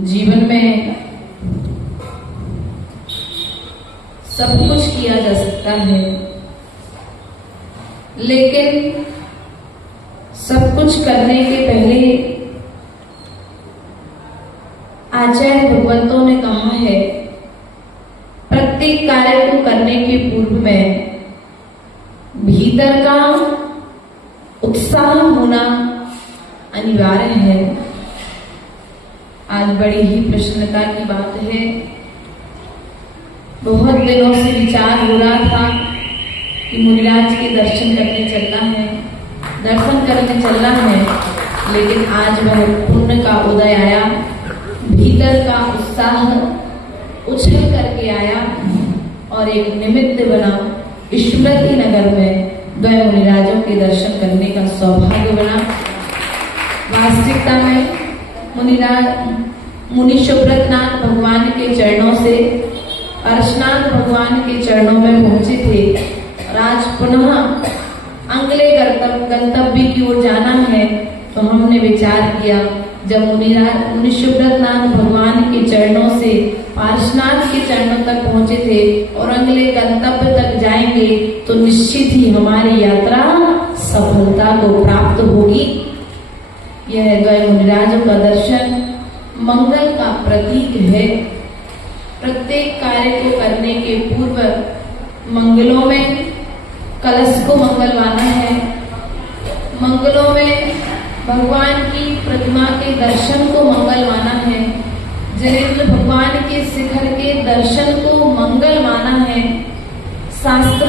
जीवन में सब कुछ किया जा सकता है, लेकिन सब कुछ करने के पहले आचार्य भगवंतों ने कहा है, प्रत्येक कार्य को करने के पूर्व में भीतर का उत्साह होना अनिवार्य है। आज बड़ी ही प्रसन्नता की बात है, बहुत दिनों से विचार हो रहा था कि मुनिराज के दर्शन करने चलना है, दर्शन करने चलना है, लेकिन आज वह पुण्य का उदय आया, भीतर का उत्साह उछल करके आया और एक निमित्त बना। स्मृति नगर में द्वय मुनिराजों के दर्शन करने का सौभाग्य बना। वास्तविकता में मुनि सुब्रतनाथ भगवान के चरणों से पार्श्वनाथ भगवान के चरणों में पहुंचे थे और आज पुनः अगले गंतव्य की ओर जाना है, तो हमने विचार किया जब मुनि सुब्रतनाथ भगवान के चरणों से पार्श्वनाथ के चरणों तक पहुंचे थे और अगले गंतव्य तक जाएंगे तो निश्चित ही हमारी यात्रा सफलता को प्राप्त होगी। यह द्वय मुनिराजों का दर्शन मंगल का प्रतीक है। प्रत्येक कार्य को करने के पूर्व मंगलों में कलश को मंगलवाना है, मंगलों में भगवान की प्रतिमा के दर्शन को मंगलवाना है, जनेन्द्र भगवान के शिखर के दर्शन को मंगल माना है, शास्त्र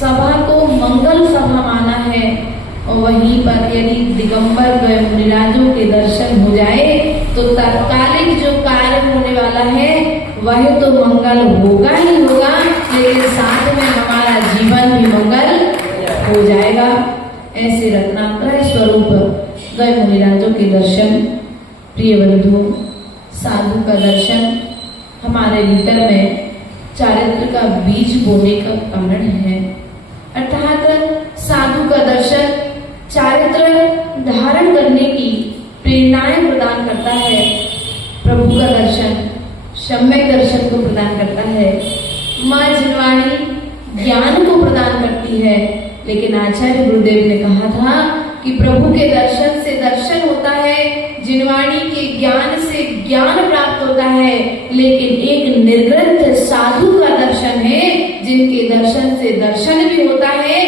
सभा को मंगल सभा माना है और वहीं पर यदि दिगंबर द्वय मुनिराजों के दर्शन हो जाए तो तात्कालिक जो कार्य होने वाला है वह तो मंगल होगा ही होगा, लेकिन साथ में हमारा जीवन भी मंगल हो जाएगा। ऐसे रत्नात्रय स्वरूप द्वय मुनिराजों के दर्शन, प्रिय बंधु, साधु का दर्शन हमारे भीतर में चारित्र का बीज बोने का कारण है। अर्थात साधु का दर्शन चारित्र धारण करने की प्रेरणाएं प्रदान करता है। प्रभु का दर्शन सम्यक दर्शन को प्रदान करता है। माँ जिनवाणी ज्ञान को प्रदान करती है, लेकिन आचार्य गुरुदेव ने कहा था कि प्रभु के दर्शन से दर्शन होता है, जिनवाणी के ज्ञान से ज्ञान प्राप्त होता है, लेकिन एक निर्ग्रंथ साधु का दर्शन है जिनके दर्शन से दर्शन भी होता है,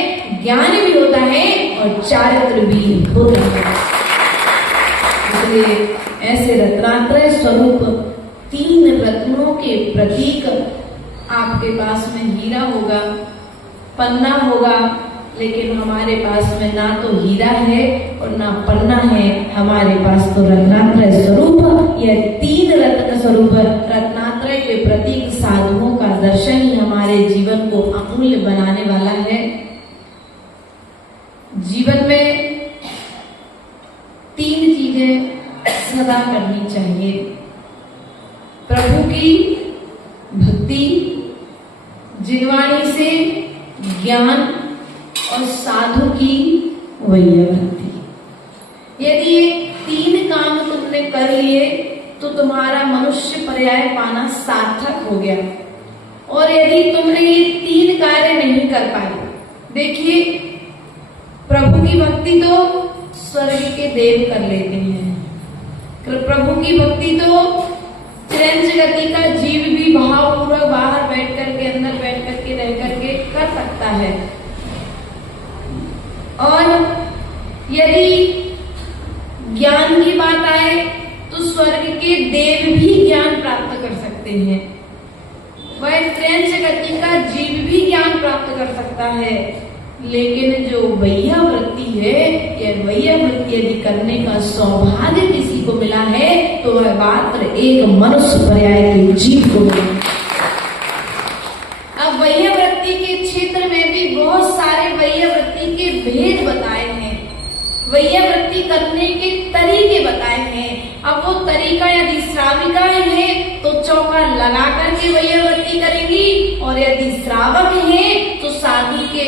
ज्ञान भी होता है और चारित्र भी होता है। इसलिए ऐसे रत्नात्रय स्वरूप 3 रत्नों के प्रतीक आपके पास में हीरा होगा, पन्ना होगा, लेकिन हमारे पास में ना तो हीरा है और ना पन्ना है, हमारे पास तो रत्नात्रय स्वरूप, यह 3 रत्न स्वरूप रत्नात्रय के प्रतीक साधुओं का दर्शन ही हमारे जीवन को अमूल्य बनाने वाला है। जीवन में 3 चीजें सदा करनी चाहिए, प्रभु की भक्ति, जिनवाणी से ज्ञान और साधु की वैया भक्ति। यदि ये 3 काम तुमने कर लिए तो तुम्हारा मनुष्य पर्याय पाना सार्थक हो गया। और यदि तुमने ये 3 कार्य नहीं कर पाए, देखिए प्रभु की भक्ति तो स्वर्ग के देव कर लेते हैं, प्रभु की भक्ति तो चिरंज गति का जीव भी भाव पूर्वक बाहर बैठ करके, अंदर बैठ करके, रह करके कर सकता है। और यदि ज्ञान की बात आए तो स्वर्ग के देव भी ज्ञान प्राप्त कर सकते हैं, वह चिरंज गति का जीव भी ज्ञान प्राप्त कर सकता है। लेकिन जो वैया वृत्ति है, यह वैया वृत्ति यदि करने का सौभाग्य किसी को मिला है तो वह मात्र एक मनुष्य पर्याय के जीव को मिला। अब वैया वृत्ति के क्षेत्र में भी बहुत सारे वैया वृत्ति के भेद बताए हैं, वैया वृत्ति करने के तरीके बताए हैं। अब वो तरीका यदि श्राविकाएं हैं तो चौका लगा करके वैया वृत्ति करेंगी, और यदि श्रावक हैं तो साधु के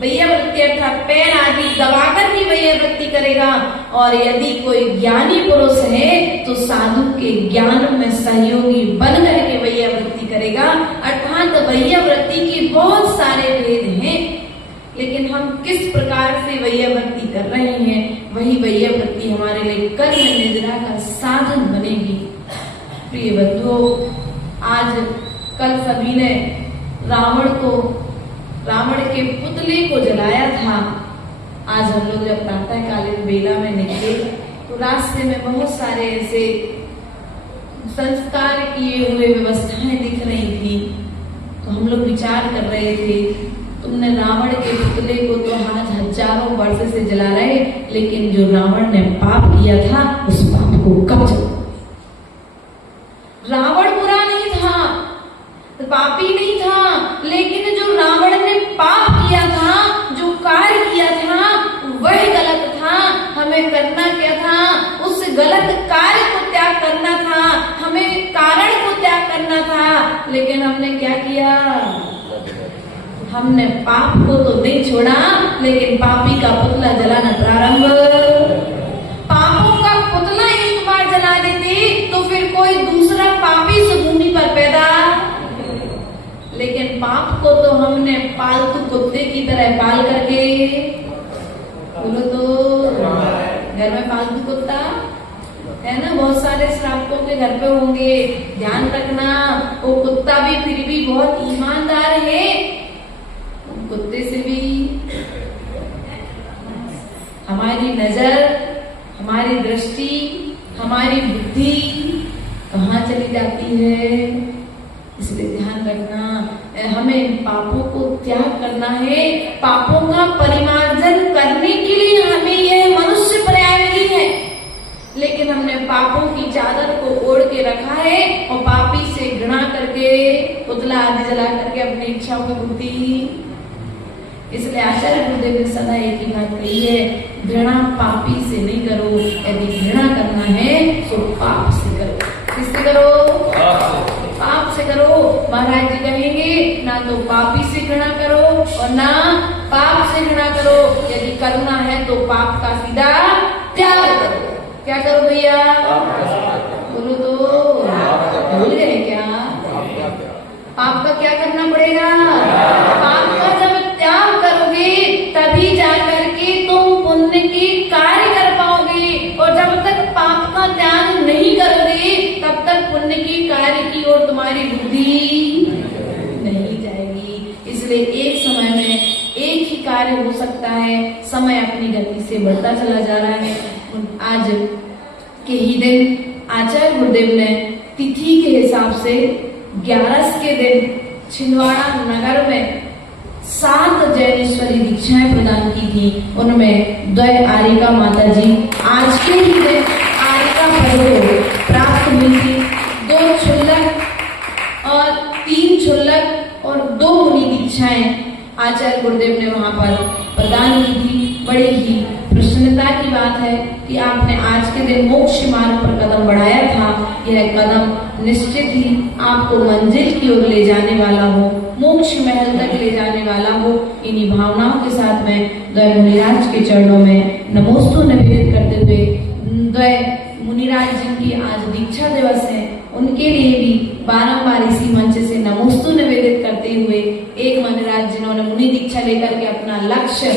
वैया वृत्ति अर्थात पैर आदि दबाकर की वैया वृत्ति करेगा। और यदि कोई ज्ञानी पुरुष है तो साधु के ज्ञान में सहयोगी बन करके वैया वृत्ति करेगा। अर्थात वैया वृत्ति के बहुत सारे भेद हैं, लेकिन हम किस प्रकार से वैया वृत्ति कर रहे हैं, वही वैया वृत्ति हमारे लिए कर्म निद्रा का साधन बनेगी। प्रिय बंधुओं, आज कल सभी ने रावण के पुतले को जलाया था। आज हम लोग जब प्रातःकालीन बेला में निकले तो रास्ते में बहुत सारे ऐसे संस्कार किए हुए व्यवस्थाएं दिख रही थी। तो हम लोग विचार कर रहे थे, तुमने रावण के पुतले को तो आज हजारों वर्ष से जला रहे, लेकिन जो रावण ने पाप किया था उस पाप को कब जला? रावण बुरा नहीं था, पापी नहीं था, लेकिन जो रावण ने पाप किया था, जो कार्य किया था वह गलत था। हमें करना क्या था? उस गलत कार्य को त्याग करना था, हमें कारण को त्याग करना था। लेकिन हमने क्या किया? हमने पाप को तो नहीं छोड़ा, लेकिन पापी का पुतला जलाना प्रारंभ। पापों का पुतला एक बार जला देते तो फिर कोई दूसरा पापी इस भूमि पर पैदा, लेकिन पाप को तो हमने पालतू कुत्ते की तरह पाल करके, बोलो तो घर में पालतू कुत्ता है ना, बहुत सारे श्रावकों के घर पे होंगे। ध्यान रखना, वो कुत्ता भी फिर भी बहुत ईमानदार है, कुत्ते से भी हमारी नजर, हमारी दृष्टि, हमारी बुद्धि कहाँ चली जाती है। इसलिए ध्यान रखना, हमें पापों को त्याग करना है। पापों का परिमार्जन करने के लिए हमें यह मनुष्य पर्याय मिली है, लेकिन हमने पापों की चादर को ओढ़ के रखा है और पापी से घृणा करके पुतला आदि जला करके अपनी इच्छाओं को पूर्ति। इसलिए आचार्य गुरुदेव ने सदा एक ही बात कही है, घृणा पापी से नहीं करो, यदि घृणा करना है तो पाप से करो। किससे करो? पाप से करो। महाराज जी कहेंगे ना तो पापी से घृणा करो और ना पाप से घृणा करो। यदि करना है तो पाप का सीधा त्याग करो। क्या करो भैया? बोलो तो, भूल गए क्या? पाप का क्या करना पड़ेगा? पाप का जब त्याग करोगे तभी जाकर के तुम पुण्य के कार्य कर पाओगे, और जब तक पाप का त्याग नहीं करोगे तब तक पुण्य की कार्य की ओर तुम्हारी बुद्धि नहीं जाएगी। इसलिए एक समय में एक ही कार्य हो सकता है, समय अपनी गति से बढ़ता चला जा रहा है। आज के ही दिन आचार्य गुरुदेव ने तिथि के हिसाब से 11 के दिन छिंदवाड़ा नगर में 7 जैनेश्वरी दीक्षाएं प्रदान की थी। उनमें द्वय आरिका माता जी आज के ही दिन आरिका पद को प्राप्त हुई थी। 2 क्षुल्लक और 3 क्षुल्लक और 2 मुनि दीक्षाएं आचार्य गुरुदेव ने वहां पर प्रदान की थी। बड़ी ही प्रसन्नता की बात है कि आपने आज के दिन मोक्ष मार्ग पर कदम बढ़ाया था। यह कदम निश्चित ही आपको मंजिल की ओर ले जाने वाला हो, मोक्ष महल तक ले जाने वाला हो। इन्हीं भावनाओं के साथ में द्वय मुनिराज के चरणों में नमोस्तु निवेदित करते हुए, द्वय मुनिराज जिनकी आज दीक्षा दिवस है, उनके लिए भी बारंबार इसी मंच से नमोस्तु निवेदित करते हुए, एक मुनिराज जिन्होंने मुनि दीक्षा लेकर के अपना लक्ष्य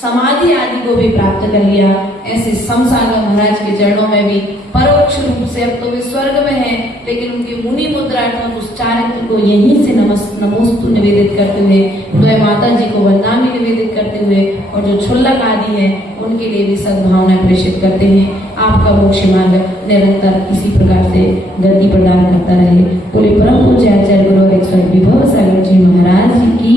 समाधि आदि को भी प्राप्त कर लिया, ऐसे समसागर महाराज के चरणों में भी परोक्ष रूप से, अब तो वे स्वर्ग में हैं, लेकिन उनकी मुनि मुद्रा अर्थात उस चारित्र को यहीं से नमोस्तु निवेदित करते हुए, द्वय माता जी को वंदनामि निवेदित करते हुए, और जो क्षुल्लक आदि हैं उनके लिए भी सद्भावना प्रेषित करते हैं। आपका मोक्ष मार्ग निरंतर इसी प्रकार से गति प्रदान करता रहे। बोले परम पूज्य आचार्य गुरु एक स्वर्ग विभव सागर जी महाराज की